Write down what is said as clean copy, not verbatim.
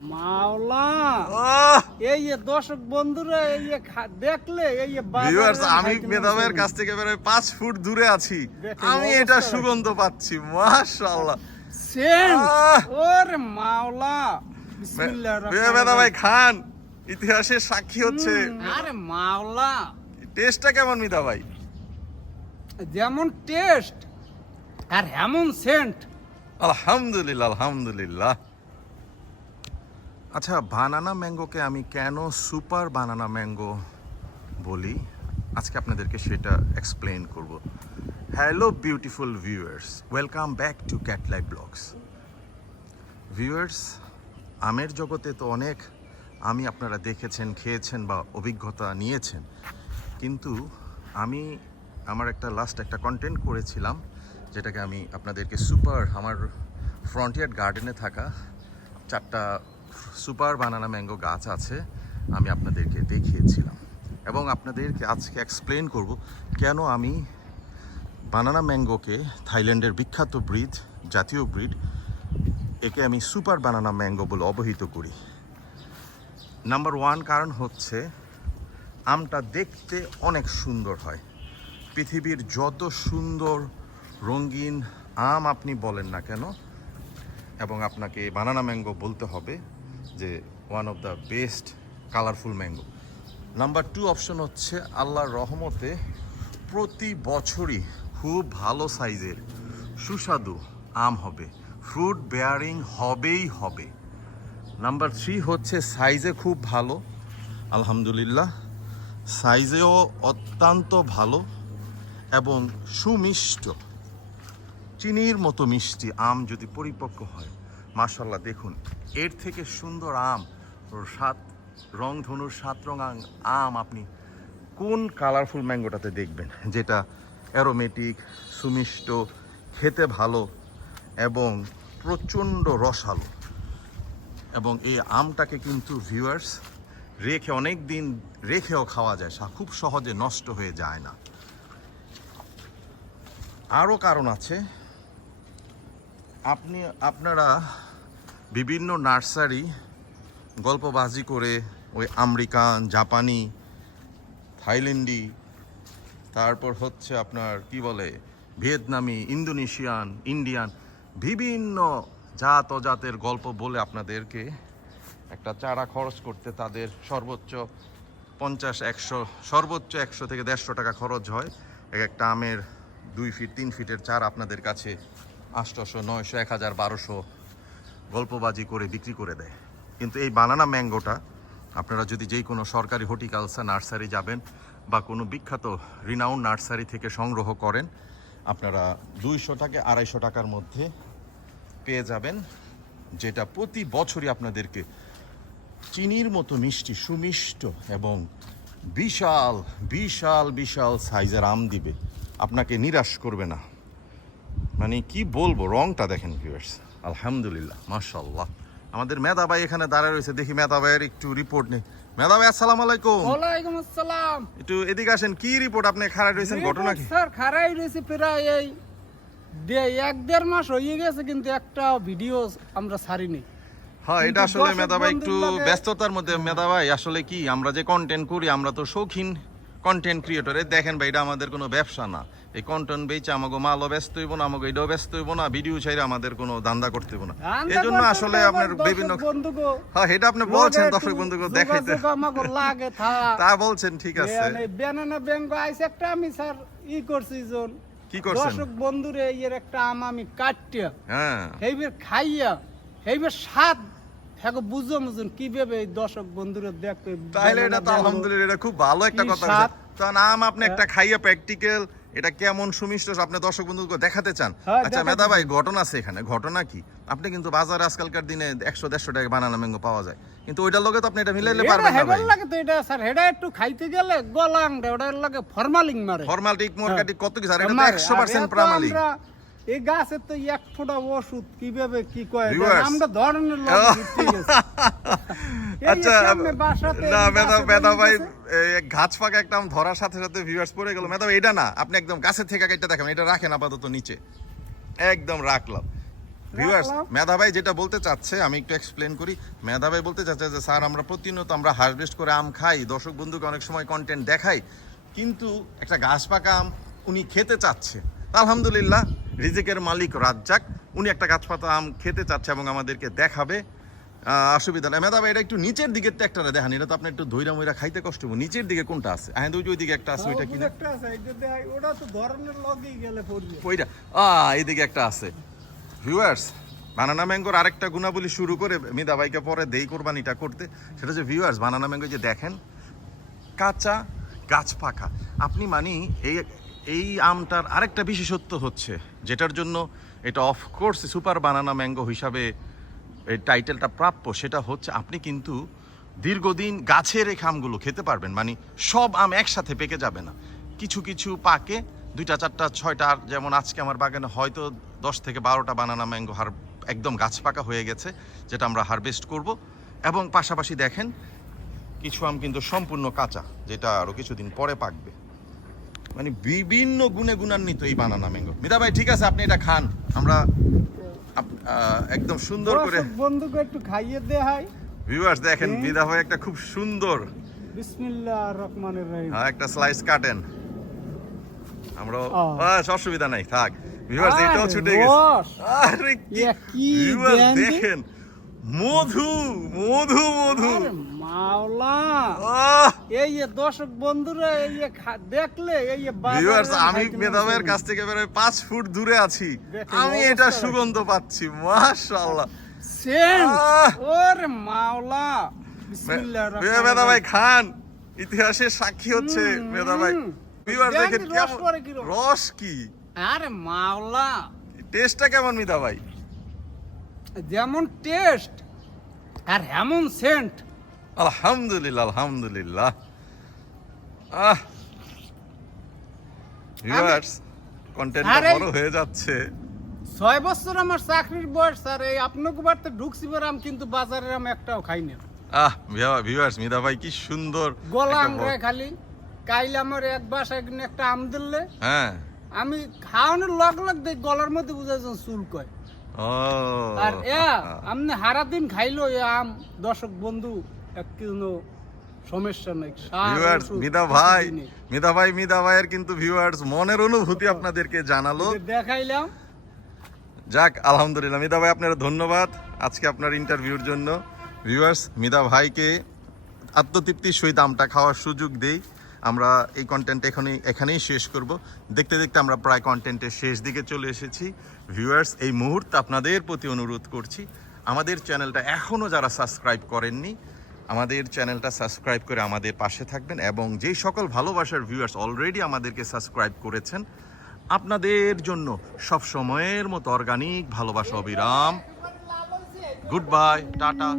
মাওলা এই যে দর্শক বন্ধুরা এই যে দেখলে এই যে ভিউয়ার্স আমি মেধাবের কাছ থেকে প্রায় 5 ফুট দূরে আছি, আমি এটা সুগন্ধ পাচ্ছি। মাশাআল্লাহ সেন ওরে মাওলা বিসমিল্লাহির রহমানির মেধা ভাই খান, ইতিহাসের সাক্ষী হচ্ছে। আরে মাওলা টেস্টটা কেমন মেধা ভাই? যেমন টেস্ট আর এমন সেন্ট। আলহামদুলিল্লাহ আলহামদুলিল্লাহ। আচ্ছা, বানানা ম্যাঙ্গোকে আমি কেন সুপার বানানা ম্যাঙ্গো বলি আজকে আপনাদেরকে সেটা এক্সপ্লেইন করব। Hello beautiful viewers, welcome back to cat life blogs. Viewers, আমের জগতে তো অনেক আমি আপনারা দেখেছেন, খেয়েছেন বা অভিজ্ঞতা নিয়েছেন, কিন্তু আমি আমার লাস্ট একটা কন্টেন্ট করেছিলাম যেটাকে আমি আপনাদেরকে সুপার, আমার ফ্রন্টিয়ার গার্ডেনে থাকা 4টা সুপার বানানা ম্যাঙ্গো গাছ আছে, আমি আপনাদেরকে দেখিয়েছিলাম এবং আপনাদেরকে আজকে এক্সপ্লেন করব কেন আমি বানানা ম্যাঙ্গোকে, থাইল্যান্ডের বিখ্যাত ব্রিড, জাতীয় ব্রিড, একে আমি সুপার বানানা ম্যাঙ্গো বলে অবহিত করি। নাম্বার 1 কারণ হচ্ছে আমটা দেখতে অনেক সুন্দর হয়। পৃথিবীর যত সুন্দর রঙিন আম আপনি বলেন না কেন, এবং আপনাকে বানানা ম্যাঙ্গো বলতে হবে যে one of the best colourful mango. Number 2 option হচ্ছে আল্লাহর রহমতে প্রতি বছরই খুব ভালো সাইজের সুস্বাদু আম হবে, ফ্রুট বেয়ারিং হবেই হবে। নাম্বার 3 হচ্ছে সাইজে খুব ভালো, আলহামদুলিল্লাহ, সাইজেও অত্যন্ত ভালো এবং সুমিষ্ট, চিনির মতো মিষ্টি আম যদি পরিপক্ক হয়, মাশাআল্লাহ দেখুন এর থেকে সুন্দর আম, 7 রং ধনুর 7 রং আম আপনি কোন কালারফুল ম্যাঙ্গোটাতে দেখবেন, যেটা অ্যারোমেটিক, সুমিষ্ট, খেতে ভালো এবং প্রচণ্ড রসালো। এবং এই আমটাকে কিন্তু ভিউয়ার্স রেখে অনেক দিন রেখেও খাওয়া যায়, খুব সহজে নষ্ট হয়ে যায় না। আরও কারণ আছে, আপনারা বিভিন্ন নার্সারি গল্পবাজি করে ওই আমেরিকান, জাপানি, থাইল্যান্ডি, তারপর হচ্ছে আপনার কি বলে ভিয়েতনামি, ইন্দোনেশিয়ান, ইন্ডিয়ান, বিভিন্ন জাত অজাতের গল্প বলে আপনাদেরকে একটা চারা খরচ করতে তাদের সর্বোচ্চ 50-100, সর্বোচ্চ 100 থেকে 150 টাকা খরচ হয়। একটা আমের 2 ফিট 3 ফিটের চারা আপনাদের কাছে 800, 900, 1000, 1200 গল্পবাজি করে বিক্রি করে দেয়। কিন্তু এই বানানা ম্যাঙ্গোটা আপনারা যদি যেই কোনো সরকারি হর্টিকালচার নার্সারি যাবেন বা কোনো বিখ্যাত রিনাউন্ড নার্সারি থেকে সংগ্রহ করেন, আপনারা 200 থেকে 250 টাকার মধ্যে পেয়ে যাবেন, যেটা প্রতি বছরই আপনাদেরকে চিনির মতো মিষ্টি, সুমিষ্ট এবং বিশাল বিশাল বিশাল সাইজের আম দিবে, আপনাকে নিরাশ করবে না। মানে কি বলবো, রংটা দেখেন ভিউয়ার্স, আলহামদুলিল্লাহ মাশাআল্লাহ। আমাদের মেধা ভাই এখানে দাঁড়ায় রয়েছে, দেখি মেধা ভাইয়ের একটু রিপোর্ট নেই। মেধা ভাই আসসালামু আলাইকুম। ওয়ালাইকুম আসসালাম। একটু এদিকে আসেন, কি রিপোর্ট? আপনি খাড়াই রয়েছেন, ঘটনা কি? স্যার খারাই রয়েছে প্রায় এই 1-1.5 মাস হয়ে গেছে, কিন্তু একটা ভিডিও আমরা ছাড়িনি। হ্যাঁ, এটা আসলে মেধা ভাই একটু ব্যস্ততার মধ্যে। মেধা ভাই আসলে কি, আমরা যে কন্টেন্ট করি, আমরা তো শৌখিন কন্টেন্ট ক্রিয়েটর। দেখেন ভাই, এটা আমাদের কোনো ব্যবসা না। এই কন্টেন্ট বেচে আমাকে মালও ব্যস্ত হইব না, আমাকে এটাও ব্যস্ত হইব না, ভিডিও চাইলে আমাদের কোনো দান্দা করতে হইব না। এই জন্য আসলে আপনার বিভিন্ন, হ্যাঁ এটা আপনি বলছেন দর্শক বন্ধুকে দেখাইতে লাগে তা বলছেন, ঠিক আছে। বানানা ম্যাঙ্গো আইছে একটা, আমি স্যার করছি জন কি করছেন দর্শক বন্ধুরে এর একটা আম আমি কাটিয়া, হ্যাঁ এইবার খাইয়া, এইবার স্বাদ হ্যাঁ বুঝো মুজন কিভাবে এই দর্শক বন্ধুরা দেখতে। তাহলে এটা তো আলহামদুলিল্লাহ, এটা খুব ভালো একটা কথা। তো নাম আপনি একটা খাইয়া প্র্যাকটিক্যাল এটা কেমন সুমিষ্ট আপনি দর্শক বন্ধুকে দেখাতে চান। আচ্ছা মেধা ভাই, ঘটনা আছে এখানে। ঘটনা কি, আপনি কিন্তু বাজারে আজকালকার দিনে 100-150 টাকা বানানা ম্যাঙ্গো পাওয়া যায়, কিন্তু ওইটার লগে তো আপনি এটা মিলাইলে পারবেন না ভাই। লাগে তো এটা স্যার, হেডা একটু খাইতে গেলে গলাং ওটার লাগে ফরমালিন মারে, ফরমালিটিক মোরকাটি কত কি স্যার, এটা তো 100% প্রামালিক। এই গাছের তো 1 ফোঁটা ওষুধ কিভাবে কি কয় আমরা ধরনের লোক ঠিক আছে। আচ্ছা না মেধা ভাই, গাছ ফাঁকা একটা আম ধরার সাথে সাথে ভিউয়ার্স পড়ে গেল। মেধা ভাই এটা না, আপনি একদম গাছের থেকে কাটতে দেখেন, এটা রাখেন আপাতত নিচে, একদম রাখলাম। ভিউয়ার্স রাখলাম। মেধা ভাই যেটা বলতে চাচ্ছে আমি একটু এক্সপ্লেন করি। মেধা ভাই বলতে চাচ্ছে যে স্যার আমরা প্রতিনিয়ত আমরা হারভেস্ট করে আম খাই, দর্শক বন্ধুকে অনেক সময় কন্টেন্ট দেখাই, কিন্তু একটা গাছ পাকা আম উনি খেতে চাচ্ছে। আলহামদুলিল্লাহ, রিজিকের মালিক রাজ্জাক, উনি একটা গাছ পাতা আম খেতে চাচ্ছে এবং আমাদেরকে দেখাবে। অসুবিধা নেই। মেধা ভাই এটা একটু নিচের দিকের একটা দেখান, এটা তো আপনি একটু ধৈরা মইরা খাইতে কষ্ট হবে। নিচের দিকে কোনটা আছে? হ্যাঁ, ওই দিকে একটা আছে, ওইটা কিনা? একটা আছে, এই যে দেখ, ওটা তো ধরনের লগেই গেলে পড়বে। ওইটা এইদিকে একটা আছে। ভিউয়ার্স, বানানা ম্যাঙ্গোর আরেকটা গুণাবলী শুরু করে মিদা ভাইকে পরে দেই কোরবানিটা করতে, সেটা হচ্ছে ভিউয়ার্স বানানা ম্যাঙ্গো যে দেখেন কাঁচা গাছ পাকা। আপনি মানি এই আমটার আরেকটা বিশেষত্ব হচ্ছে যেটার জন্য এটা অফকোর্স সুপার বানানা ম্যাঙ্গো হিসাবে এই টাইটেলটা প্রাপ্য, সেটা হচ্ছে আপনি কিন্তু দীর্ঘদিন গাছে রেখে আমগুলো খেতে পারবেন। মানে সব আম একসাথে পেকে যাবে না, কিছু কিছু পাকে 2টা 4টা 6টা। যেমন আজকে আমার বাগানে হয়তো 10 থেকে 12টা বানানা ম্যাঙ্গো একদম গাছ পাকা হয়ে গেছে, যেটা আমরা হারভেস্ট করব। এবং পাশাপাশি দেখেন কিছু আম কিন্তু সম্পূর্ণ কাঁচা, যেটা আরও কিছুদিন পরে পাকবে। মানে বিভিন্ন গুণে গুণান্বিত এই বানানা ম্যাঙ্গো। মিদা ভাই ঠিক আছে, আপনি এটা খান, আমরা একদম সুন্দর করে দর্শক বন্ধুকে একটু খাইয়ে দেয়া হয়। ভিউয়ার্স দেখেন মিদা ভাই একটা খুব সুন্দর বিসমিল্লাহির রহমানির রহিম। একটা স্লাইস কাটেন। আমরা অসুবিধা নাই, থাক। ভিউয়ার্স আরে এটাও ছুটে গেছে। রস! আরে কি ভিউয়ার্স দেন দি? দেখেন মধু মধু মধু। আরে মাওলা, আহ এই যে দর্শক বন্ধুরা এই যে দেখলে এই যে বাজারে ভিউয়ার্স আমি খাইতে মেধা ভাইয়ের মন কাছ থেকে প্রায় 5 ফুট দূরে আছি, দেখেন আমি অবস্থা এটা দেখেন। সুগন্ধ পাচ্ছি। মাশাআল্লাহ, সেন্ট, আহ! ওরে মাওলা, বিসমিল্লাহির রহমানির মেধা ভাই রহিম। খান, ইতিহাসের সাক্ষী হচ্ছে মেধা ভাই। ভিউয়ার্স দেন দেখেন রস কেমন করে কিরকম। রস, কি আরে মাওলা, টেস্টটা কেমন মিদা ভাই? যেমন টেস্ট আর এমন সেন্ট। আলহামদুলিল্লাহ আলহামদুলিল্লাহ। ভিউয়ার্স কন্টেন্টটা আরে- বড় হয়ে যাচ্ছে। 6 বছর আমার চাকরির বয়স স্যার, এই আপনাকে বাড়তে ঢুকছি বেরাম, কিন্তু বাজারের আম একটাও খাই না। ভিউয়ার্স মিদা ভাই কি সুন্দর গলা একটা আংরায় খালি। কাইলে আমার এক বাসায় একটা আম দিলে, হ্যাঁ। আমি খাওয়ানোর লগ লগ দেখ গলার মধ্যে বুঝাইছেন চুল কয়। ও আর আমনে হারা দিন খাইলো এ আম, দর্শক বন্ধু এক কোনো সমস্যা নাই। সার ভিউয়ার্স ওষুধ মিদা কিছু ভাই দিনে। মিদা ভাইয়ের কিন্তু ভিউয়ার্স মনের অনুভূতি আপনাদেরকে জানালো। এই যে দেখাইলাম। যাক আলহামদুলিল্লাহ মিদা ভাই, আপনার ধন্যবাদ আজকে আপনার ইন্টারভিউর জন্য। ভিউয়ার্স মিদা ভাইকে আত্মতৃপ্তির সহিত আমটা খাওয়ার সুযোগ দেই। আমরা এই কন্টেন্ট এখানেই শেষ করব। দেখতে দেখতে আমরা প্রায় কন্টেন্টের শেষ দিকে চলে এসেছি। ভিউয়ার্স এই মুহূর্তে আপনাদের প্রতি অনুরোধ করছি, আমাদের চ্যানেলটা এখনও যারা সাবস্ক্রাইব করেননি, আমাদের চ্যানেলটা সাবস্ক্রাইব করে আমাদের পাশে থাকবেন। এবং যেই সকল ভালোবাসার ভিউয়ার্স অলরেডি আমাদেরকে সাবস্ক্রাইব করেছেন, আপনাদের জন্য সব সময়ের মতো অর্গানিক ভালোবাসা অবিরাম। Good bye, tata.